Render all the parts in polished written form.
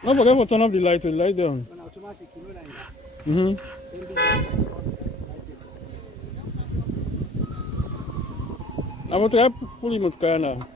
No, forget to turn off the light. The light down. On automatic, you know that. I'm going to try pulling it now.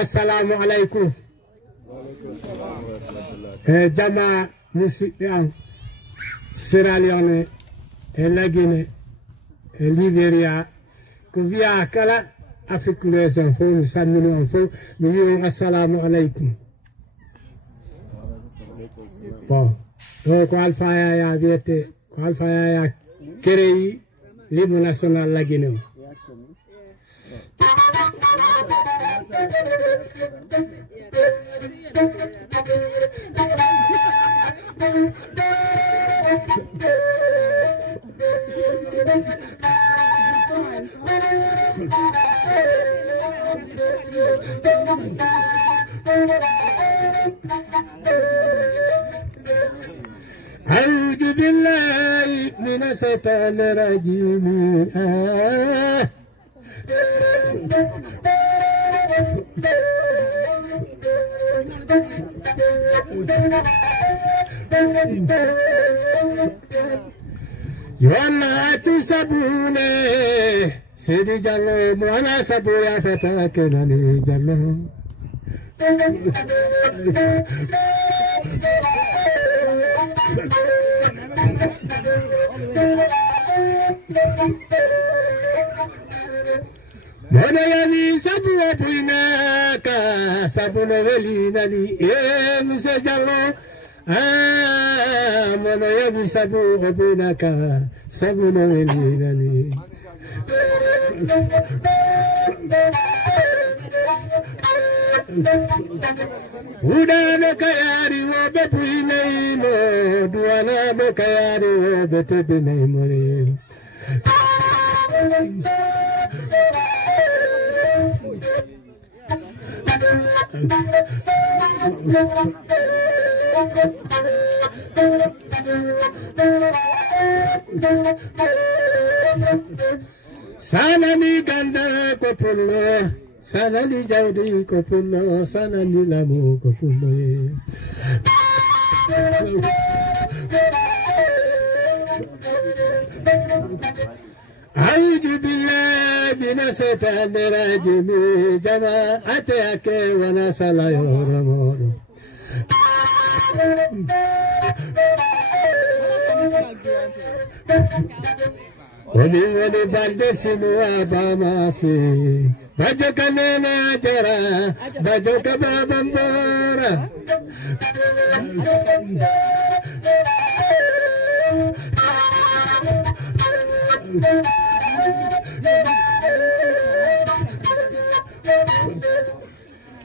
Assalamu alaikum. Jama musidɓe Sierra Leone La Guinée Liberia ko wiya kala Afrique les en fof mi salmini on fof mi wi on assalamu alaikum. Bon ɗo ko Alpha Yaya wiyete ko Alpha Yaya créé l'hymne national La Guinée. أعوذ بالله من الشيطان الرجيم يوانا تسبوني سيدي جلو موانا سبويا فتاكناني جلو Mona yani sabu abuinaka sabu noveli nani mse jalo mona yani sabu abuinaka sabu noveli nani Udano kayari wo bepuine ino duwana mekayari bete bine muri. Sana ni ganda kopullo, sana ni jaudi kopullo, sana ni lamu kopullo. A'udhu billahi minash shaitanir rajim. Jama'ate ake wana salayoramo. Wani bande sinuwa bamasi. Bajo kanene ajara, bajo kababambora.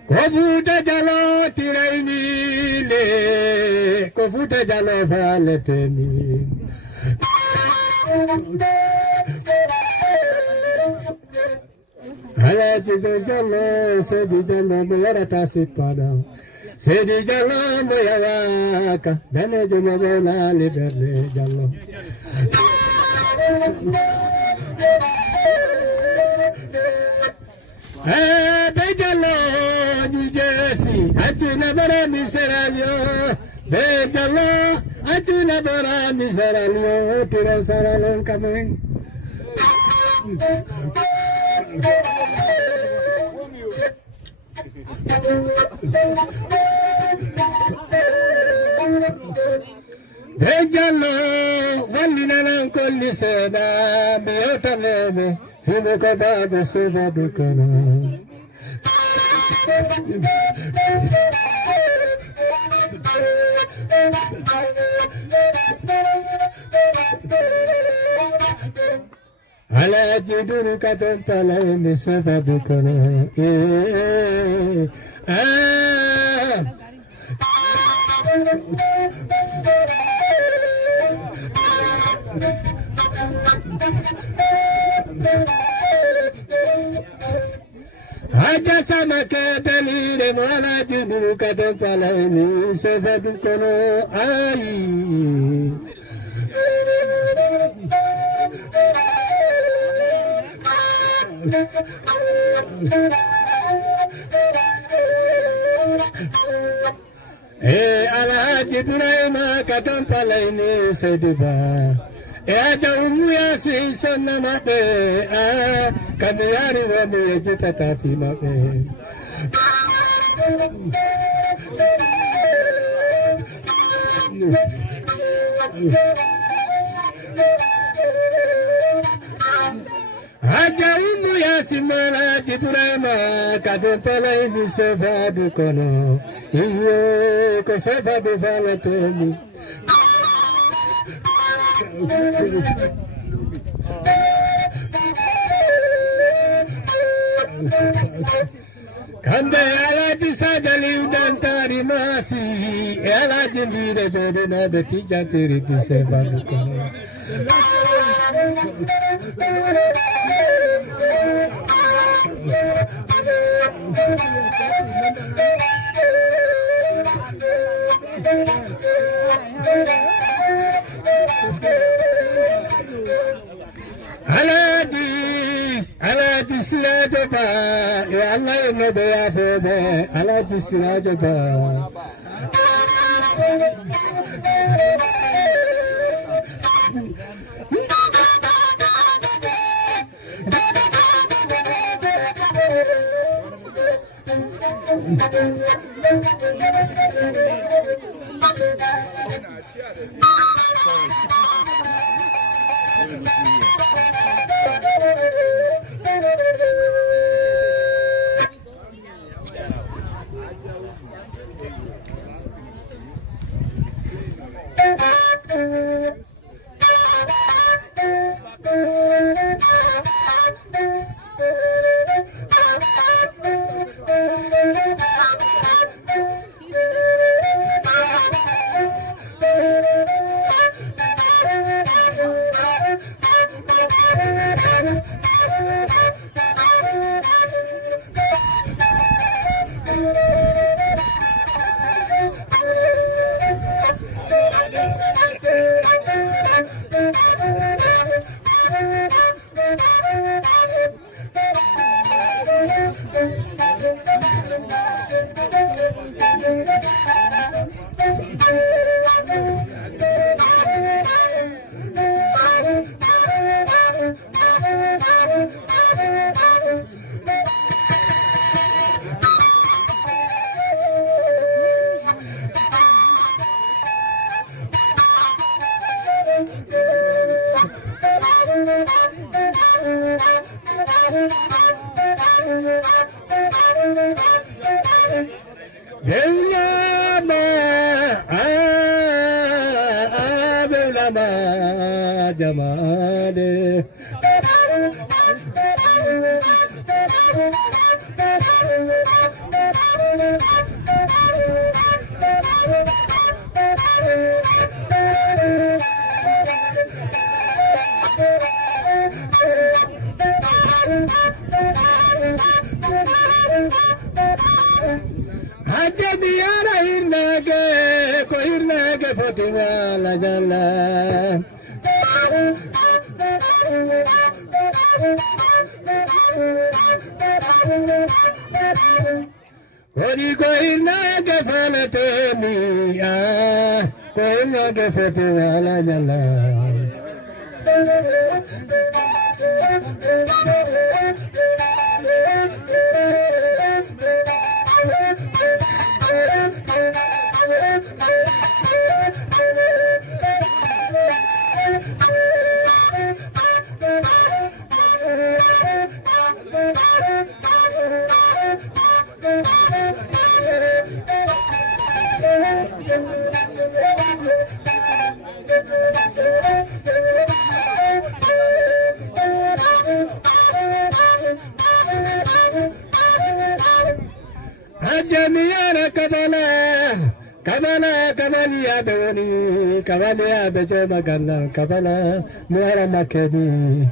Kofuta jalo tiraini le, kofuta jalo valeteni. Ala sido jalo, sedi jalo moyara tasipada. Sedi jalo moyara ka, dane juma bola liberne jalo. Bejalo, New Jersey, atuna bara miseralio. Bejalo, atuna bara miseralio. Tira saralon kameng. Bejalo, walina nan kolli seda, biyota neme. Fime kota beseva dukana. Ala jidur katon pala beseva dukana. Aja sama kedali de mala jidu kadang palani sebab kono ai. Ala jidu ma kadang palani sediba. Aja umuya si sonna mabe kamiyari wa meje tatafi mabe. Aja umuya si mala jiburama kadompala ini sevadu kono iyo ko sevadu valatoni. Kambe ala tisajali udantari masi, ala jembire jode na betija tiri tisebaluka. Aladis la jaba, ya Allah no be afebe. Aladis la jaba. Jama Jamade. Hajjadiyara irnage, ko irnage fotiwa la jala. Kori ko irnage falate miya, ko irnage fotiwa la jala. Jamiyara kabala, kabala, kabaliya bewani, kabaliya bejo magana, kabala, muhara makeni.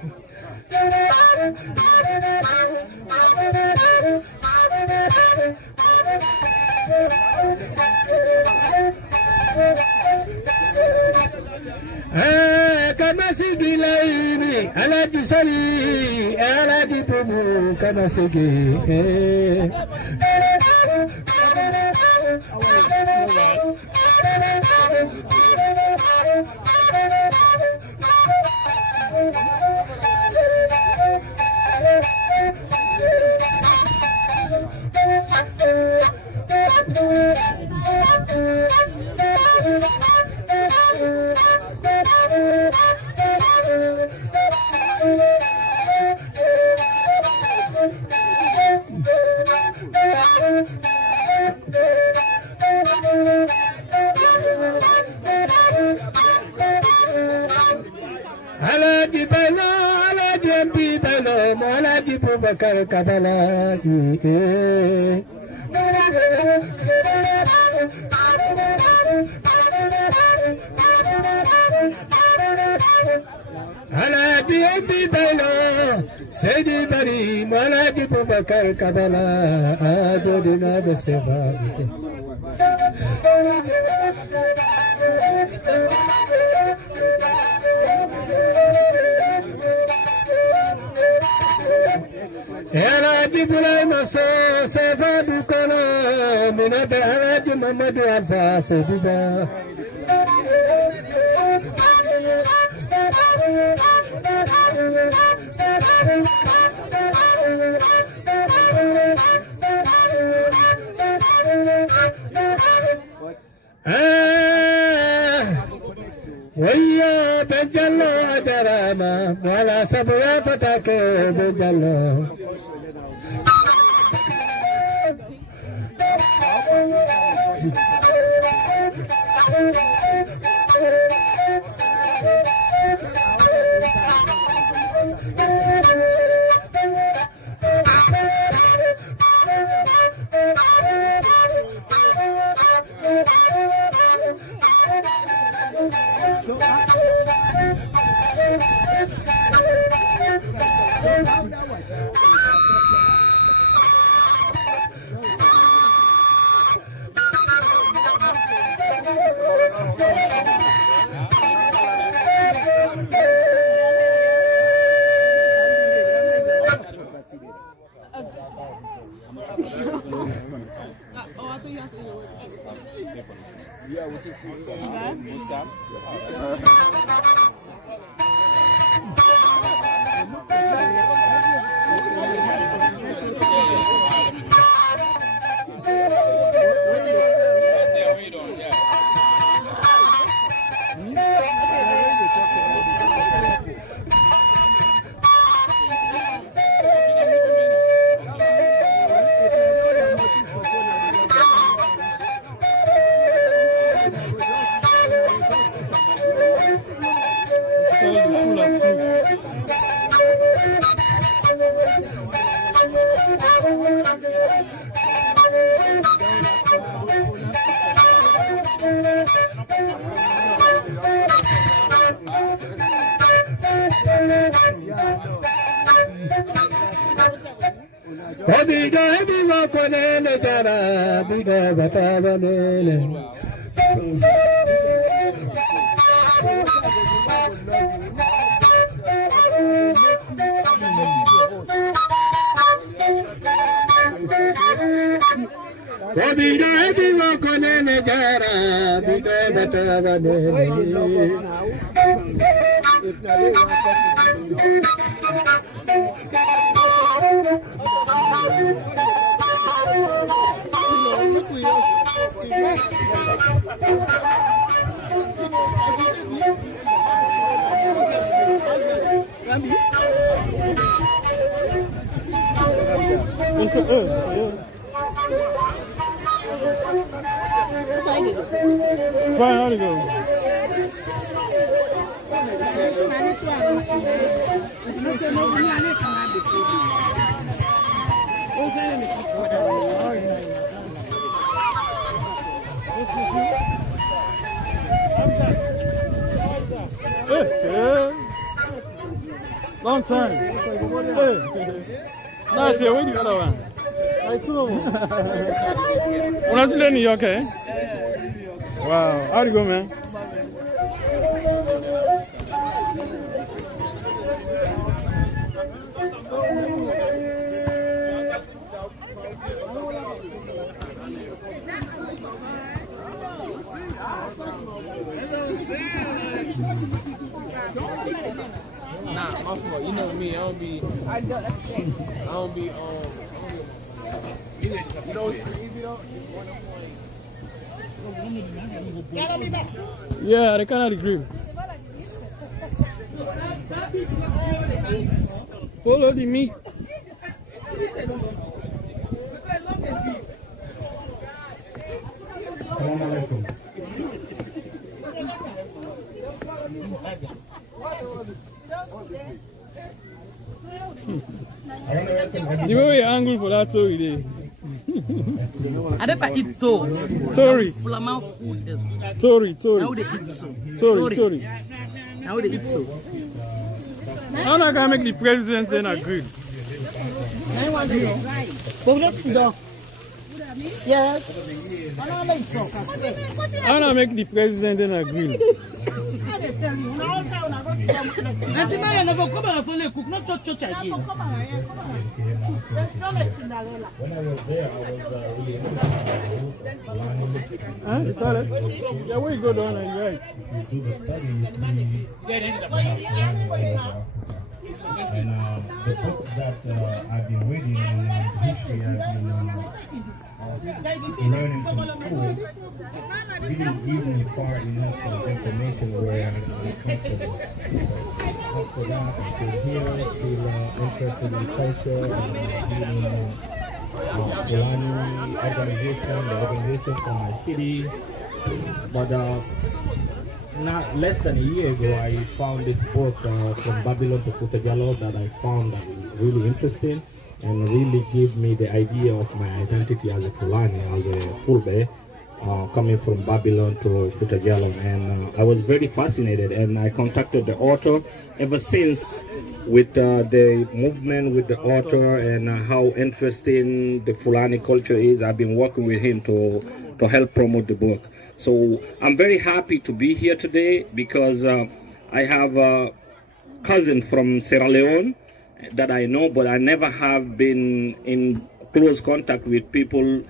Kamasi gilaini, alaji sali, alaji pumu, kamasi gi. Alaji bano, alaji mpi bano, alaji Bubakar kabalaji. Alaji mpi bano, Sedi bari, alaji Bubakar kabala, ajodina beseva. Alaji Bulay Maso, Seva Dukono, Minate Alaji Mamadu Alfa, Sediba. Waya Benjalo Ajarama, Wala Sabuya Patake Benjalo. Obiga biwa konene jara biga bataba nene. Obiga biwa konene jara biga bataba nene. Fine, how to go? Hey. Long time. Hey. Nice here. Where the other one? Like two of them. When I was in New York, eh? Wow. How'd it go, man? Nah, my fault. You know me. I don't be. You know, Yeah, they kind of agree. Follow the meat. The way you're angry for that story there. I don't eat to. Tori. Flaman food is. Tori. Now they eat so. Tori. Now they eat so. How not gonna make the president then agree? But let's sit down. Yes. How not make the president then agree? Auntie Maya never come and follow cook, not church again. When I was there, I was really Huh? The toilet? Yeah, where you go down and right. you do the study, you see, and the books that I've been reading on history, I've been learning from school, didn't give me far enough of information where I'm comfortable. After that, I'm still here, still interested in culture, and Fulani organization, the organization from my city. But not less than a year ago, I found this book from Babylon to Futajalo that I found that was really interesting and really gave me the idea of my identity as a Fulani, as a Fulbhe, coming from Babylon to Futajalo. And I was very fascinated, and I contacted the author. Ever since, with the movement with the author and how interesting the Fulani culture is, I've been working with him to help promote the book. So I'm very happy to be here today because I have a cousin from Sierra Leone that I know, but I never have been in close contact with people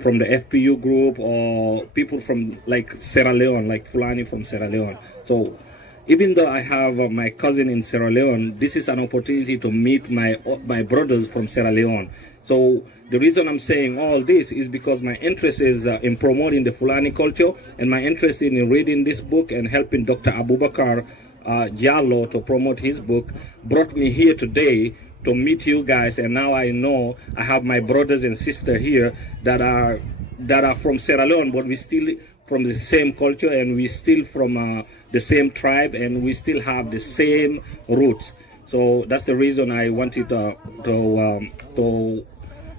from the FPU group or people from like Sierra Leone, like Fulani from Sierra Leone. So even though I have my cousin in Sierra Leone, this is an opportunity to meet my brothers from Sierra Leone. So the reason I'm saying all this is because my interest is in promoting the Fulani culture, and my interest in reading this book and helping Dr. Abubakar Jallo to promote his book brought me here today to meet you guys. And now I know I have my brothers and sisters here that are from Sierra Leone, but we still from the same culture, and we still from the same tribe, and we still have the same roots. So that's the reason I wanted to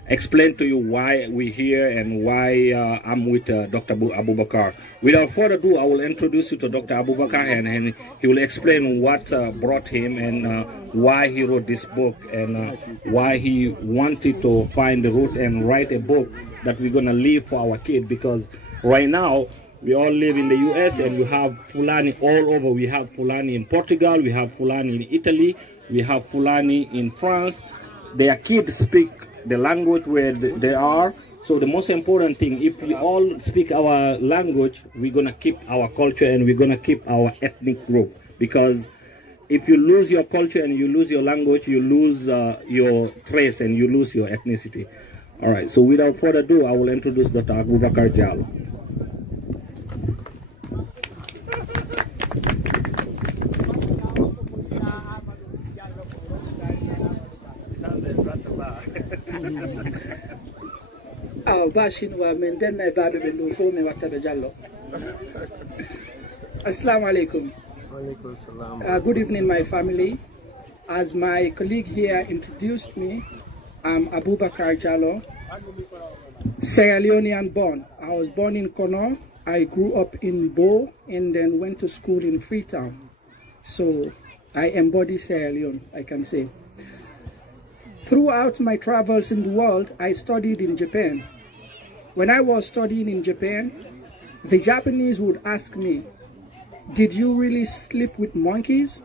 explain to you why we're here and why I'm with Dr. Abubakar. Without further ado, I will introduce you to Dr. Abubakar, and he will explain what brought him and why he wrote this book and why he wanted to find the root and write a book that we're going to leave for our kids, because right now we all live in the US and you have Fulani all over. We have Fulani in Portugal, we have Fulani in Italy, we have Fulani in France. Their kids speak the language where they are. So the most important thing, if we all speak our language, we're going to keep our culture and we're going to keep our ethnic group. Because if you lose your culture and you lose your language, you lose your trace and you lose your ethnicity. All right, so without further ado, I will introduce Dr. Abubakar Jallow. Assalamu alaikum. Good evening, my family. As my colleague here introduced me, I'm Abubakar Jallow, Sierra Leonean born. I was born in Kono. I grew up in Bo and then went to school in Freetown. So I embody Sierra Leone, I can say. Throughout my travels in the world, I studied in Japan. When I was studying in Japan, the Japanese would ask me, "Did you really sleep with monkeys?"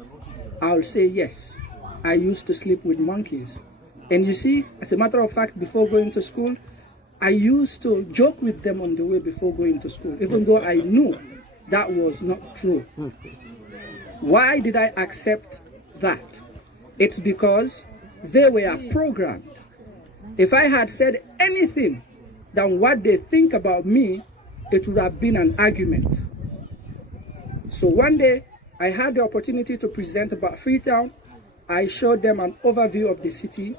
I'll say yes. I used to sleep with monkeys. And you see, as a matter of fact, before going to school, I used to joke with them on the way before going to school, even though I knew that was not true. Why did I accept that? It's because they were programmed. If I had said anything than what they think about me, it would have been an argument. So one day, I had the opportunity to present about Freetown. I showed them an overview of the city.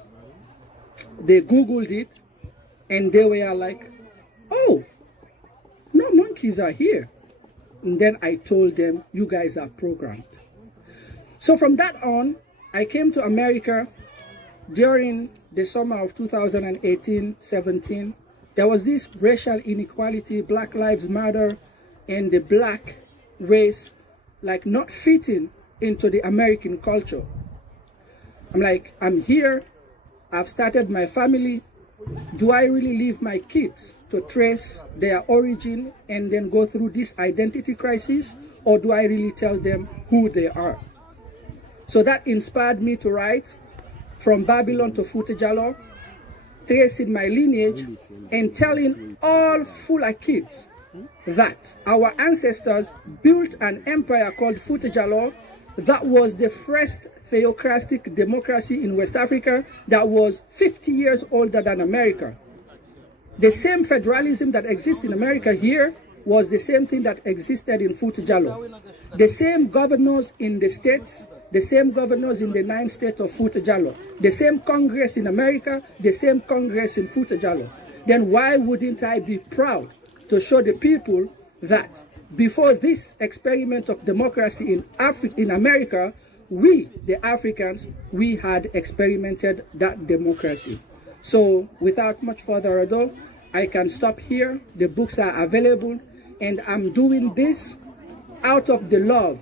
They Googled it, and they were like, "Oh, no monkeys are here." And then I told them, "You guys are programmed." So from that on, I came to America during the summer of 2018-17. There was this racial inequality, Black Lives Matter, and the black race like not fitting into the American culture. I'm like, I'm here, I've started my family. Do I really leave my kids to trace their origin and then go through this identity crisis, or do I really tell them who they are? So that inspired me to write From Babylon to Fulbhe Jallow, tracing my lineage and telling all Fula kids that our ancestors built an empire called Fulbhe Jallow that was the first theocratic democracy in West Africa that was 50 years older than America. The same federalism that exists in America here was the same thing that existed in Fulbhe Jallow. The same governors in the states, the same governors in the 9 states of Fulbhe Jallow, the same Congress in America, the same Congress in Fulbhe Jallow. Then why wouldn't I be proud to show the people that before this experiment of democracy in America, we, the Africans, we had experimented that democracy. So without much further ado, I can stop here. The books are available, and I'm doing this out of the love.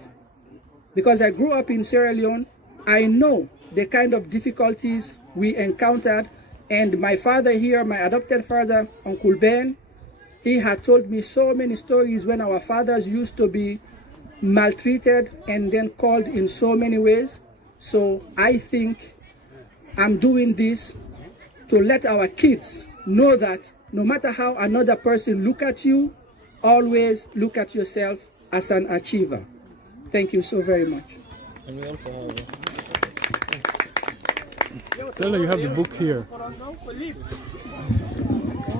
Because I grew up in Sierra Leone, I know the kind of difficulties we encountered, and my father here, my adopted father, Uncle Ben, he had told me so many stories when our fathers used to be maltreated and then called in so many ways. So I think I'm doing this to let our kids know that no matter how another person look at you, always look at yourself as an achiever. Thank you so very much. And we also have... Tell her you have the book here.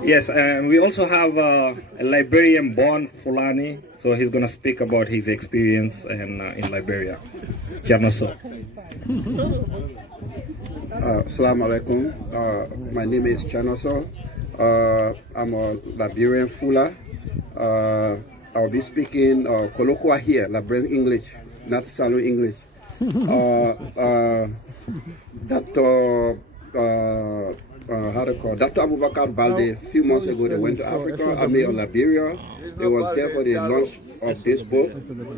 Yes, and we also have a Liberian born Fulani, so he's going to speak about his experience in Liberia. Janoso. Assalamu alaikum. My name is Janoso. I'm a Liberian Fula. I'll be speaking Kolokwa here, Liberian English, not Salo how to call Dr. Abubakar Balde. A few months ago, they went to Africa, I mean, Liberia. They was there for the launch of this book.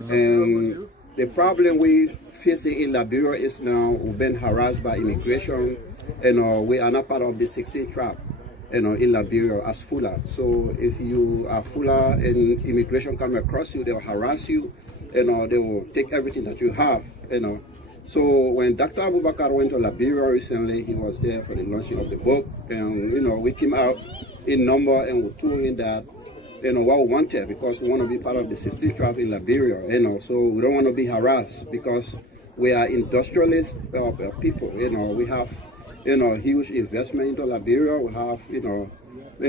And the problem we facing in Liberia is now we've been harassed by immigration, and we are not part of the 16th tribe, in Liberia as Fula. So if you are Fula and immigration come across you, they will harass you, they will take everything that you have, So when Dr. Abubakar went to Liberia recently, he was there for the launching of the book, and we came out in number and we told him that what we wanted, because we want to be part of the 16th tribe in Liberia, so we don't want to be harassed because we are industrialist people, we have huge investment into Liberia, we have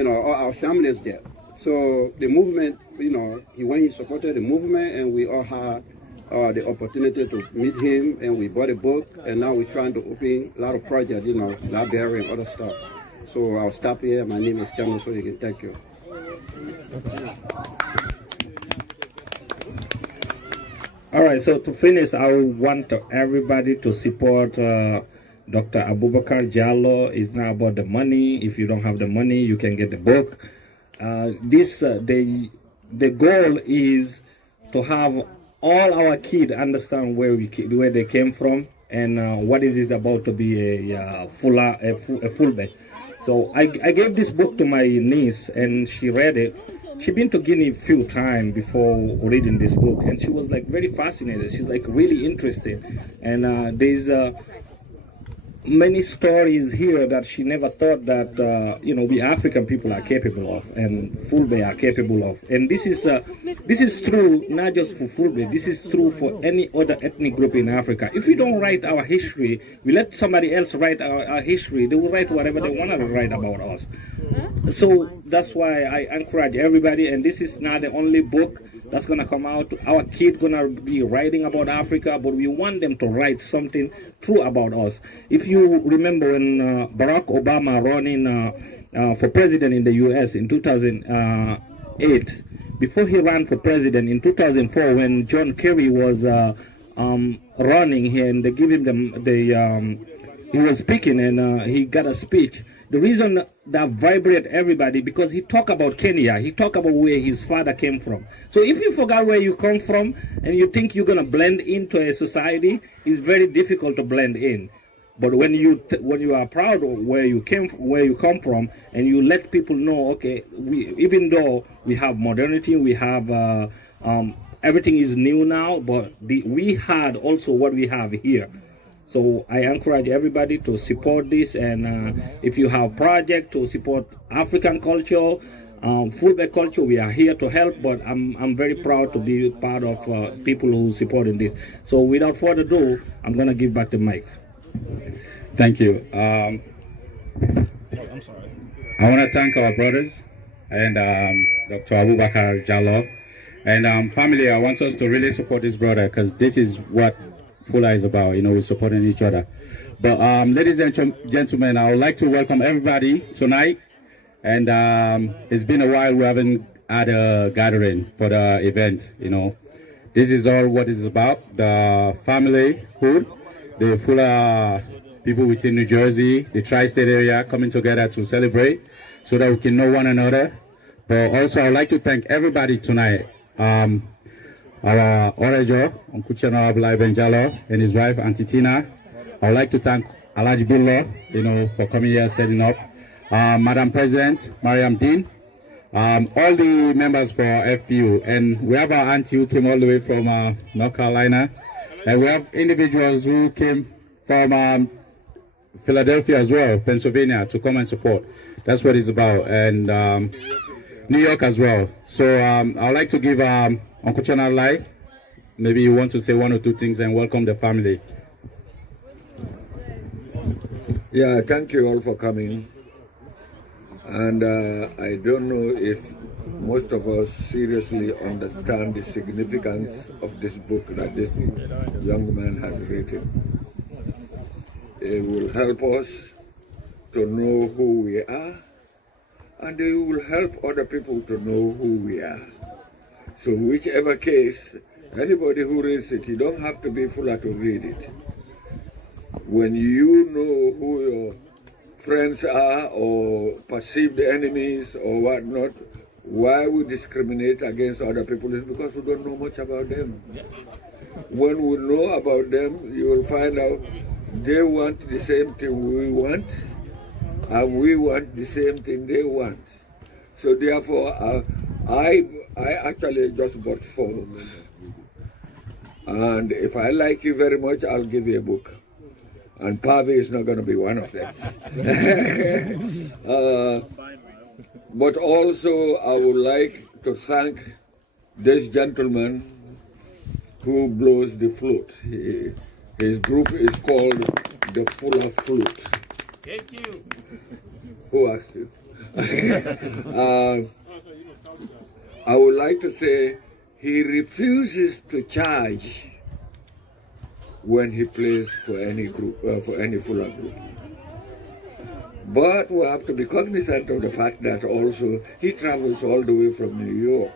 all our families there. So the movement, he supported the movement, and we all had the opportunity to meet him, and we bought a book, and now we're trying to open a lot of projects, library and other stuff. So I'll stop here. My name is Chano, so you can thank you. All right, so to finish, I want everybody to support Dr. Abubakar Jallow. It's not about the money. If you don't have the money, you can get the book. The goal is to have all our kids understand where they came from and what it is about to be a Fulbhe. So I gave this book to my niece, and she read it. She'd been to Guinea a few times before reading this book, and she was like very fascinated. She's like really interested, and there's many stories here that she never thought that we African people are capable of, and Fulbhe are capable of. And this is true not just for Fulbhe. This is true for any other ethnic group in Africa. If we don't write our history, we let somebody else write our history. They will write whatever they want to write about us. So that's why I encourage everybody. And this is not the only book that's going to come out. Our kids going to be writing about Africa, but we want them to write something true about us. If you remember when Barack Obama running for president in the U.S. in 2008, before he ran for president in 2004, when John Kerry was running here, and they give him he was speaking, and he got a speech. The reason that vibrate everybody, because he talked about Kenya, he talked about where his father came from. So if you forgot where you come from and you think you're gonna blend into a society, it's very difficult to blend in. But when you are proud of where you come from, and you let people know, okay, even though we have modernity, we have everything is new now, but we had also what we have here. So I encourage everybody to support this, and if you have project to support African culture, Fulbhe culture, we are here to help. But I'm very proud to be part of people who supporting this. So without further ado, I'm gonna give back the mic. Thank you. I'm sorry. I want to thank our brothers and Dr. Abubakar Jallow, and family. I want us to really support this brother, because this is what Fula is about, we're supporting each other. But ladies and gentlemen, I would like to welcome everybody tonight. And it's been a while we haven't had a gathering for the event, This is all what it's about, the familyhood, the Fula people within New Jersey, the tri-state area coming together to celebrate so that we can know one another. But also I would like to thank everybody tonight. Our Orajo, Unkuchano Abulai Benjalo, and his wife, Auntie Tina. I would like to thank Alhaji Billo, for coming here, setting up. Madam President, Mariam Dean, all the members for FPU, and we have our auntie who came all the way from North Carolina, and we have individuals who came from Philadelphia as well, Pennsylvania, to come and support. That's what it's about, and New York as well. So I would like to give Uncle Chana Lai, maybe you want to say one or two things and welcome the family. Yeah, thank you all for coming. And I don't know if most of us seriously understand the significance of this book that this young man has written. It will help us to know who we are, and it will help other people to know who we are. So whichever case, anybody who reads it, you don't have to be Fula to read it. When you know who your friends are or perceived enemies or whatnot, why we discriminate against other people is because we don't know much about them. When we know about them, you will find out they want the same thing we want, and we want the same thing they want. So therefore, I actually just bought 4 books. And if I like you very much, I'll give you a book. And Pavi is not going to be one of them. But also, I would like to thank this gentleman who blows the flute. His group is called the Fulbhe Flute. Thank you. Who asked you? I would like to say he refuses to charge when he plays for any group, for any Fulbhe group. But we have to be cognizant of the fact that also he travels all the way from New York.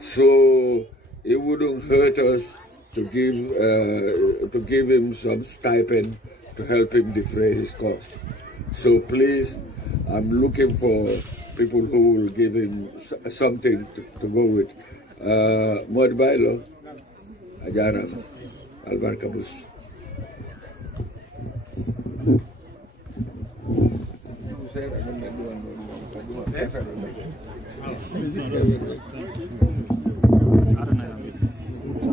So it wouldn't hurt us to give him some stipend to help him defray his costs. So please, I'm looking for people who will give him something to go with. Mod Bailo, Ajara, Albar Kabus.